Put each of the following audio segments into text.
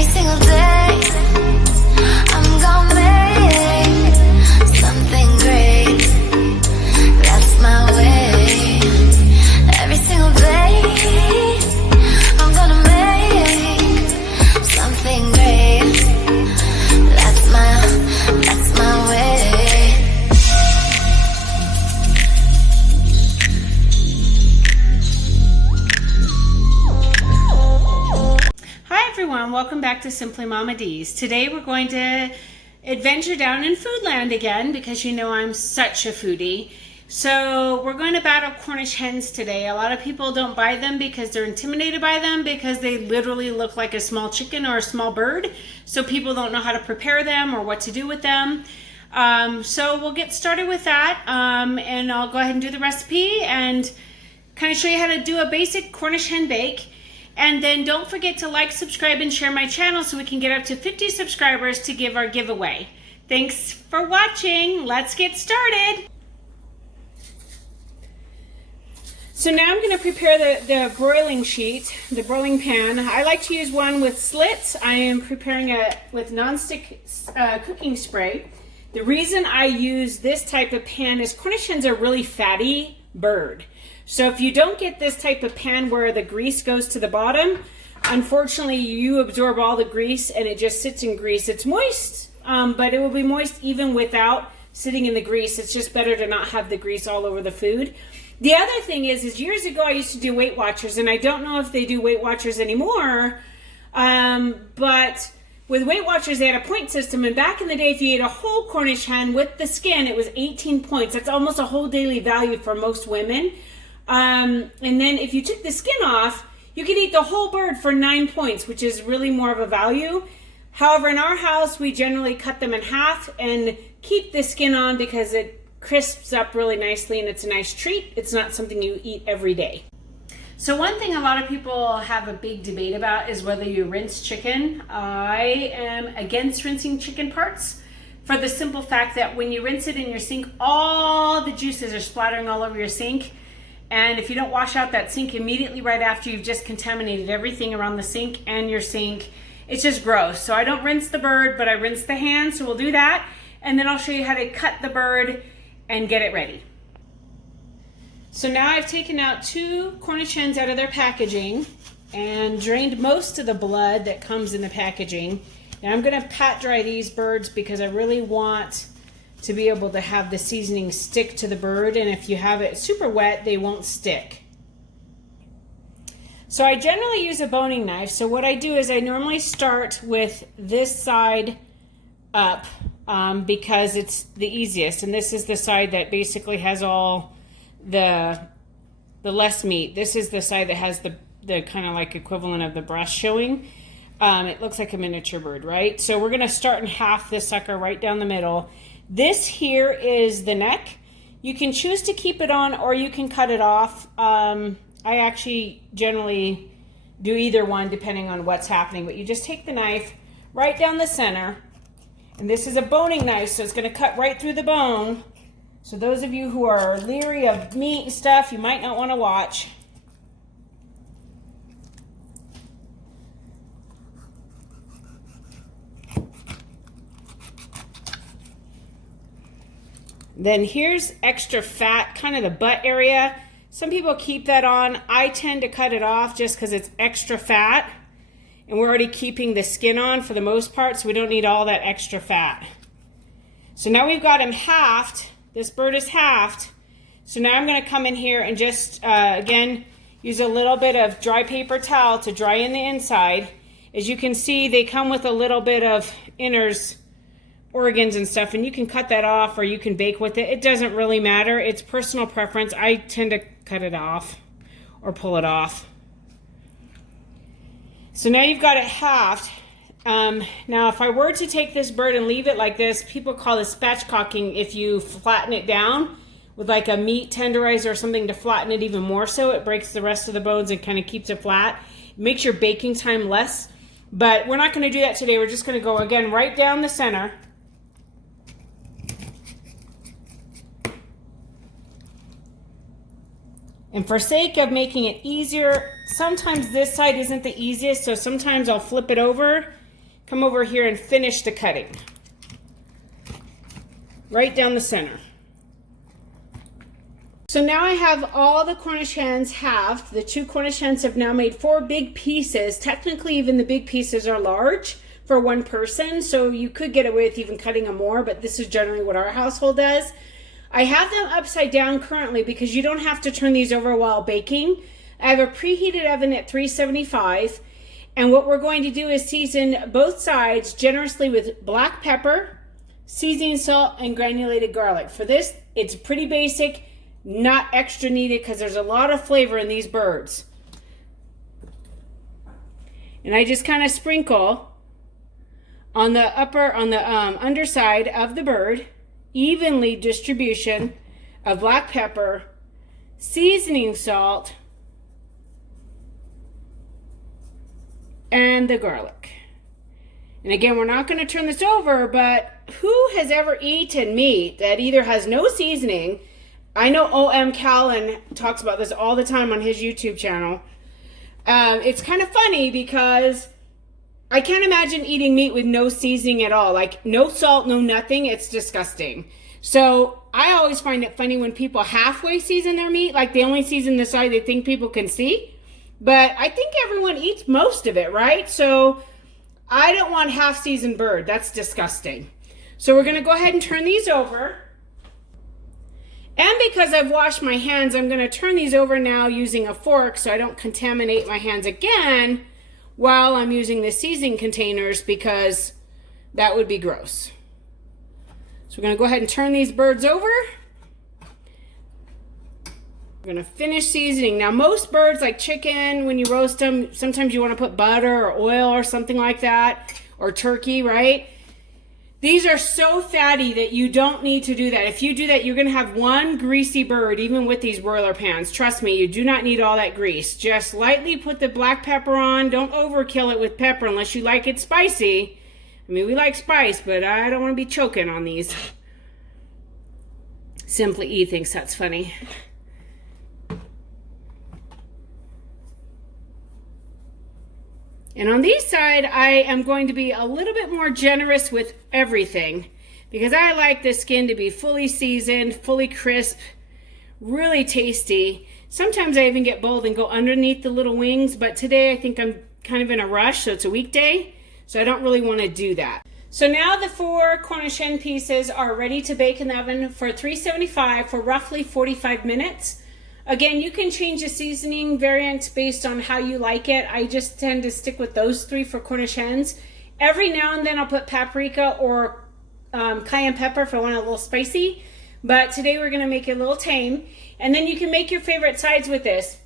Every single day, I'm gonna make something great. That's my way. Every single day, I'm gonna make something great. That's my way. Hi everyone, welcome back to Simply Mama D's. Today we're going to adventure down in Foodland again because you know I'm such a foodie. So we're going to battle Cornish hens today. A lot of people don't buy them because they're intimidated by them because they literally look like a small chicken or a small bird. So people don't know how to prepare them or what to do with them. So we'll get started with that and I'll go ahead and do the recipe and kind of show you how to do a basic Cornish hen bake. And then don't forget to like, subscribe, and share my channel so we can get up to 50 subscribers to give our giveaway. Thanks for watching. Let's get started. So now I'm going to prepare the broiling sheet, the broiling pan. I like to use one with slits. I am preparing it with non-stick cooking spray. The reason I use this type of pan is Cornish hens are a really fatty bird. So if you don't get this type of pan where the grease goes to the bottom, unfortunately you absorb all the grease and it just sits in grease. It's moist, but it will be moist even without sitting in the grease. It's just better to not have the grease all over the food. The other thing is years ago I used to do Weight Watchers, and I don't know if they do Weight Watchers anymore, but with Weight Watchers they had a point system, and back in the day if you ate a whole Cornish hen with the skin, it was 18 points. That's almost a whole daily value for most women. And then if you took the skin off, you could eat the whole bird for 9 points, which is really more of a value. However, in our house, we generally cut them in half and keep the skin on because it crisps up really nicely and it's a nice treat. It's not something you eat every day. So one thing a lot of people have a big debate about is whether you rinse chicken. I am against rinsing chicken parts for the simple fact that when you rinse it in your sink, all the juices are splattering all over your sink. And if you don't wash out that sink immediately right after, you've just contaminated everything around the sink and your sink. It's just gross. So I don't rinse the bird, but I rinse the hand. So we'll do that. And then I'll show you how to cut the bird and get it ready. So now I've taken out 2 Cornish hens out of their packaging and drained most of the blood that comes in the packaging. Now I'm going to pat dry these birds because I really want to be able to have the seasoning stick to the bird, and if you have it super wet, they won't stick. So I generally use a boning knife. So what I do is I normally start with this side up because it's the easiest, and this is the side that basically has all the less meat. This is the side that has the kind of like equivalent of the breast showing. It looks like a miniature bird, right? So we're going to start in half this sucker right down the middle. This here is the neck. You can choose to keep it on or you can cut it off. I actually generally do either one depending on what's happening, but you just take the knife right down the center, and this is a boning knife, so it's going to cut right through the bone. So those of you who are leery of meat and stuff, you might not want to watch. Then here's extra fat, kind of the butt area. Some people keep that on. I tend to cut it off just because it's extra fat. And we're already keeping the skin on for the most part, so we don't need all that extra fat. So now we've got him halved. This bird is halved. So now I'm going to come in here and just, again, use a little bit of dry paper towel to dry in the inside. As you can see, they come with a little bit of innards, organs and stuff, and you can cut that off or you can bake with it. It doesn't really matter. It's personal preference. I tend to cut it off or pull it off. So now you've got it halved. Now if I were to take this bird and leave it like this, people call this spatchcocking if you flatten it down with like a meat tenderizer or something to flatten it even more so. It breaks the rest of the bones and kind of keeps it flat. It makes your baking time less, but we're not going to do that today. We're just going to go again right down the center. And for sake of making it easier, sometimes this side isn't the easiest, so sometimes I'll flip it over come over here and finish the cutting. Right down the center. So now I have all the Cornish hens halved. The 2 Cornish hens have now made 4 big pieces. Technically, even the big pieces are large for one person, so you could get away with even cutting them more, but this is generally what our household does. I have them upside down currently because you don't have to turn these over while baking. I have a preheated oven at 375, and what we're going to do is season both sides generously with black pepper, seasoning salt, and granulated garlic. For this, it's pretty basic, not extra needed because there's a lot of flavor in these birds. And I just kind of sprinkle on the underside of the bird, evenly distribution of black pepper, seasoning salt, and the garlic. And again, we're not going to turn this over, but who has ever eaten meat that either has no seasoning? I know O.M. Callan talks about this all the time on his YouTube channel. It's kind of funny because I can't imagine eating meat with no seasoning at all. Like no salt, no nothing. It's disgusting. So I always find it funny when people halfway season their meat, like they only season the side they think people can see. But I think everyone eats most of it, right? So I don't want half-seasoned bird. That's disgusting. So we're going to go ahead and turn these over. And because I've washed my hands, I'm going to turn these over now using a fork so I don't contaminate my hands again while I'm using the seasoning containers, because that would be gross. So we're going to go ahead and turn these birds over. We're going to finish seasoning. Now most birds, like chicken, when you roast them, sometimes you want to put butter or oil or something like that, or turkey, right? These are so fatty that you don't need to do that. If you do that, you're going to have one greasy bird, even with these broiler pans. Trust me, you do not need all that grease. Just lightly put the black pepper on. Don't overkill it with pepper unless you like it spicy. I mean, we like spice, but I don't want to be choking on these. Simply E thinks that's funny. And on these side, I am going to be a little bit more generous with everything because I like the skin to be fully seasoned, fully crisp, really tasty. Sometimes I even get bold and go underneath the little wings, but today I think I'm kind of in a rush, so it's a weekday, so I don't really want to do that. So now the 4 Cornish hen pieces are ready to bake in the oven for 375 for roughly 45 minutes. Again, you can change the seasoning variants based on how you like it. I just tend to stick with those 3 for Cornish hens. Every now and then I'll put paprika or cayenne pepper if I want it a little spicy. But today we're going to make it a little tame. And then you can make your favorite sides with this.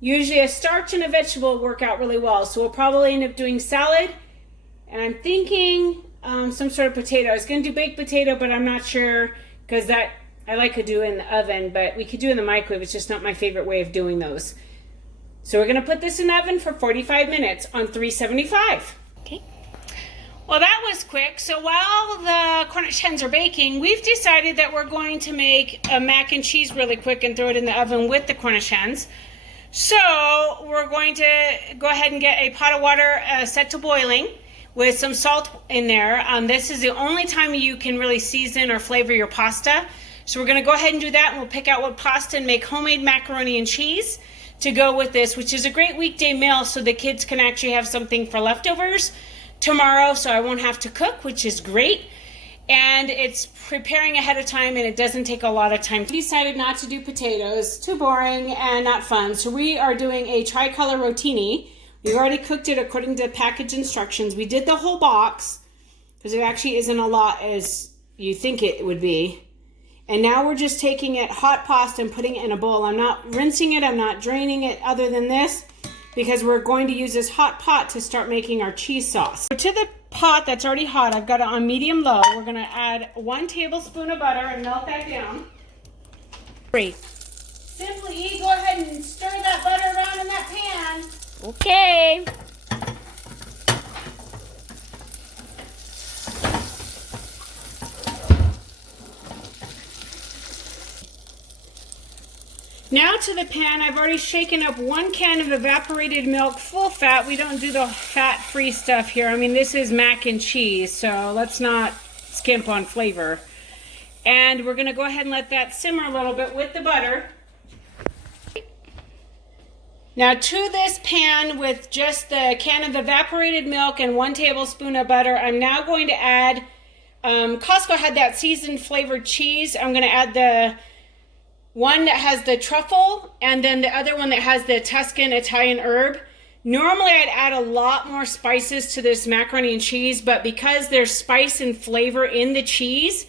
Usually a starch and a vegetable work out really well. So we'll probably end up doing salad. And I'm thinking some sort of potato. I was going to do baked potato, but I'm not sure because that I like to do in the oven, but we could do in the microwave. It's just not my favorite way of doing those. So we're going to put this in the oven for 45 minutes on 375. Okay. Well, that was quick. So while the Cornish hens are baking, we've decided that we're going to make a mac and cheese really quick and throw it in the oven with the Cornish hens. So we're going to go ahead and get a pot of water set to boiling with some salt in there. This is the only time you can really season or flavor your pasta. So we're going to go ahead and do that, and we'll pick out what pasta and make homemade macaroni and cheese to go with this, which is a great weekday meal so the kids can actually have something for leftovers tomorrow, so I won't have to cook, which is great. And it's preparing ahead of time, and it doesn't take a lot of time. We decided not to do potatoes, too boring and not fun. So we are doing a tricolor rotini. We already cooked it according to package instructions. We did the whole box because it actually isn't a lot as you think it would be. And now we're just taking it hot pasta and putting it in a bowl. I'm not rinsing it, I'm not draining it other than this because we're going to use this hot pot to start making our cheese sauce. So to the pot that's already hot, I've got it on medium low. We're going to add 1 tablespoon of butter and melt that down. Great. Simply E, go ahead and stir that butter around in that pan. Okay. Now to the pan, I've already shaken up 1 can of evaporated milk, full fat. We don't do the fat-free stuff here. I mean, this is mac and cheese, so let's not skimp on flavor. And we're gonna go ahead and let that simmer a little bit with the butter. Now to this pan with just the can of evaporated milk and 1 tablespoon of butter, I'm now going to add, Costco had that seasoned flavored cheese. I'm gonna add the one that has the truffle and then the other one that has the Tuscan Italian herb. Normally I'd add a lot more spices to this macaroni and cheese, but because there's spice and flavor in the cheese,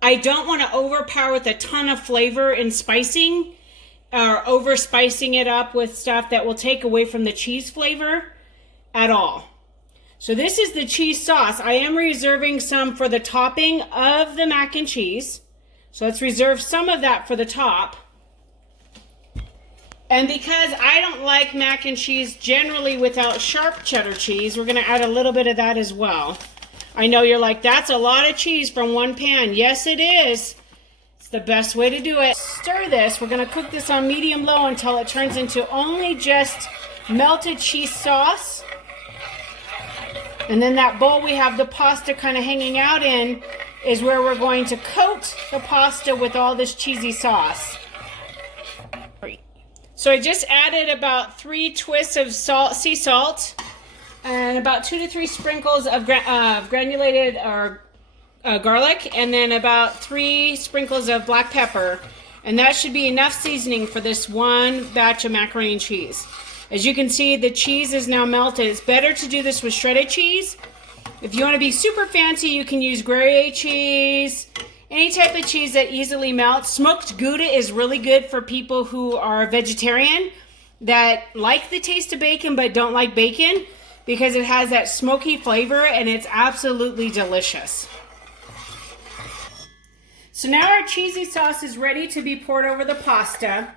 I don't want to overpower with a ton of flavor and spicing, or over spicing it up with stuff that will take away from the cheese flavor at all. So this is the cheese sauce. I am reserving some for the topping of the mac and cheese. So let's reserve some of that for the top. And because I don't like mac and cheese generally without sharp cheddar cheese, we're going to add a little bit of that as well. I know you're like, that's a lot of cheese from 1 pan. Yes, it is. It's the best way to do it. Stir this. We're going to cook this on medium-low until it turns into only just melted cheese sauce. And then that bowl we have the pasta kind of hanging out in is where we're going to coat the pasta with all this cheesy sauce. So I just added about 3 twists of sea salt and about 2 to 3 sprinkles of granulated or garlic, and then about 3 sprinkles of black pepper. And that should be enough seasoning for this 1 batch of macaroni and cheese. As you can see, the cheese is now melted. It's better to do this with shredded cheese. If you want to be super fancy, you can use Gruyere cheese, any type of cheese that easily melts. Smoked Gouda is really good for people who are vegetarian that like the taste of bacon but don't like bacon, because it has that smoky flavor and it's absolutely delicious. So now our cheesy sauce is ready to be poured over the pasta.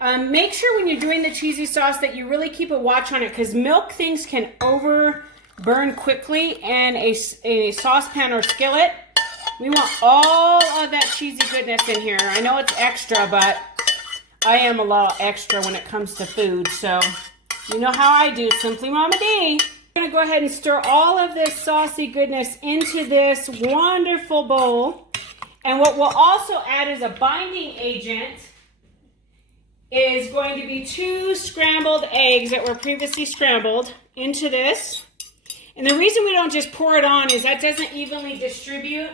Make sure when you're doing the cheesy sauce that you really keep a watch on it, because milk things can burn quickly in a saucepan or skillet. We want all of that cheesy goodness in here. I know it's extra, but I am a lot extra when it comes to food, so you know how I do, Simply Mama D. I'm going to go ahead and stir all of this saucy goodness into this wonderful bowl. And what we'll also add as a binding agent is going to be 2 scrambled eggs that were previously scrambled into this. And the reason we don't just pour it on is that doesn't evenly distribute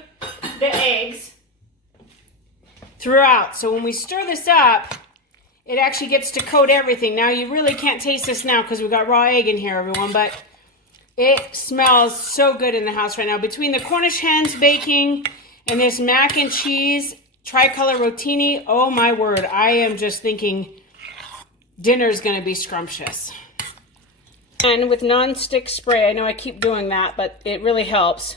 the eggs throughout. So when we stir this up, it actually gets to coat everything. Now you really can't taste this now because we've got raw egg in here, everyone, but it smells so good in the house right now. Between the Cornish hens baking and this mac and cheese tricolor rotini, oh my word, I am just thinking dinner's gonna be scrumptious. And with non-stick spray, I know I keep doing that, but it really helps.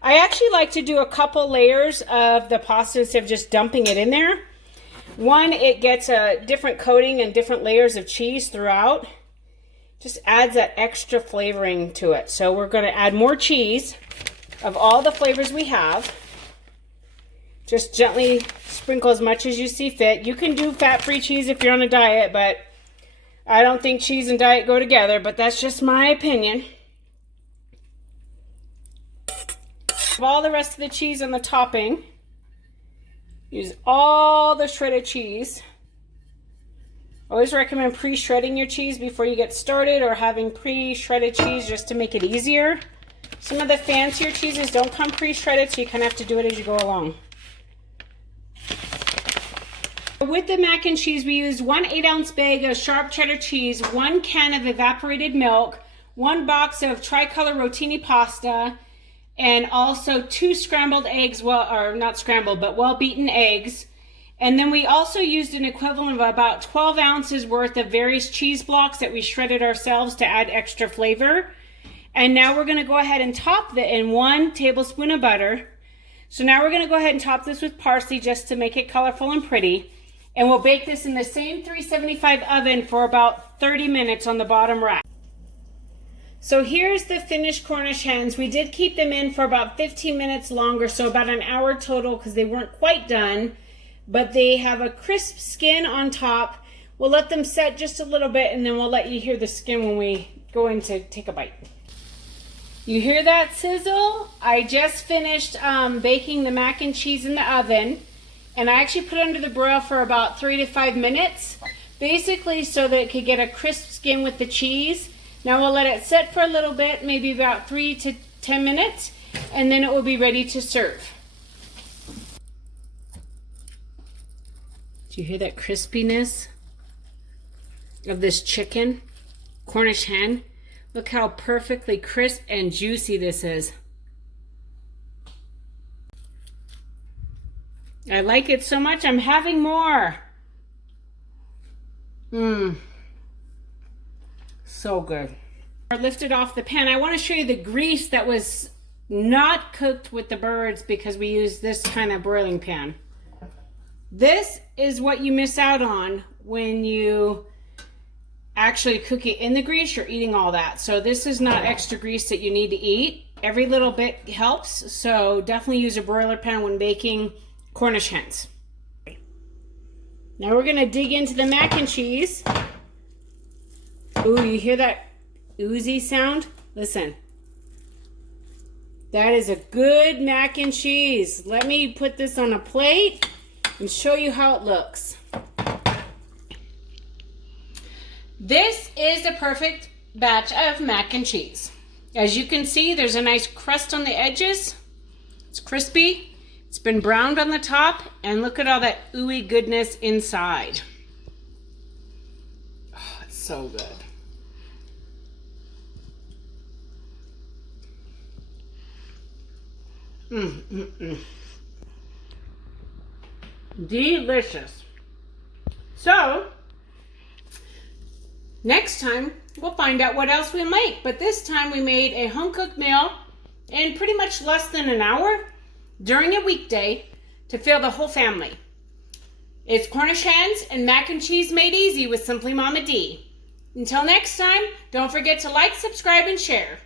I actually like to do a couple layers of the pasta instead of just dumping it in there. One, it gets a different coating and different layers of cheese throughout. Just adds that extra flavoring to it. So we're going to add more cheese of all the flavors we have. Just gently sprinkle as much as you see fit. You can do fat-free cheese if you're on a diet, but I don't think cheese and diet go together, but that's just my opinion. All the rest of the cheese on the topping. Use all the shredded cheese. Always recommend pre-shredding your cheese before you get started, or having pre-shredded cheese just to make it easier. Some of the fancier cheeses don't come pre-shredded, so you kind of have to do it as you go along. With the mac and cheese, we used 1 8-ounce bag of sharp cheddar cheese, 1 can of evaporated milk, 1 box of tricolor rotini pasta, and also 2 scrambled eggs, or not scrambled, but well-beaten eggs. And then we also used an equivalent of about 12 ounces worth of various cheese blocks that we shredded ourselves to add extra flavor. And now we're going to go ahead and top it in 1 tablespoon of butter. So now we're going to go ahead and top this with parsley just to make it colorful and pretty. And we'll bake this in the same 375 oven for about 30 minutes on the bottom rack. So here's the finished Cornish hens. We did keep them in for about 15 minutes longer, so about an hour total because they weren't quite done. But they have a crisp skin on top. We'll let them set just a little bit, and then we'll let you hear the skin when we go in to take a bite. You hear that sizzle? I just finished baking the mac and cheese in the oven, and I actually put it under the broil for about 3 to 5 minutes, basically so that it could get a crisp skin with the cheese. Now we'll let it set for a little bit, maybe about 3 to 10 minutes, and then it will be ready to serve. Do you hear that crispiness of this chicken? Cornish hen. Look how perfectly crisp and juicy this is. I like it so much, I'm having more. So good. I lifted off the pan. I want to show you the grease that was not cooked with the birds because we use this kind of broiling pan. This is what you miss out on when you actually cook it in the grease. You're eating all that. So this is not extra grease that you need to eat. Every little bit helps. So definitely use a broiler pan when baking Cornish hens. Now we're going to dig into the mac and cheese. Ooh, you hear that oozy sound? Listen. That is a good mac and cheese. Let me put this on a plate and show you how it looks. This is the perfect batch of mac and cheese. As you can see, there's a nice crust on the edges. It's crispy. It's been browned on the top, and look at all that ooey goodness inside. Oh, it's so good. Delicious. So, next time, we'll find out what else we make. But this time we made a home-cooked meal in pretty much less than an hour during a weekday to fill the whole family. It's Cornish hens and mac and cheese made easy with Simply Mama D. Until next time, don't forget to like, subscribe, and share.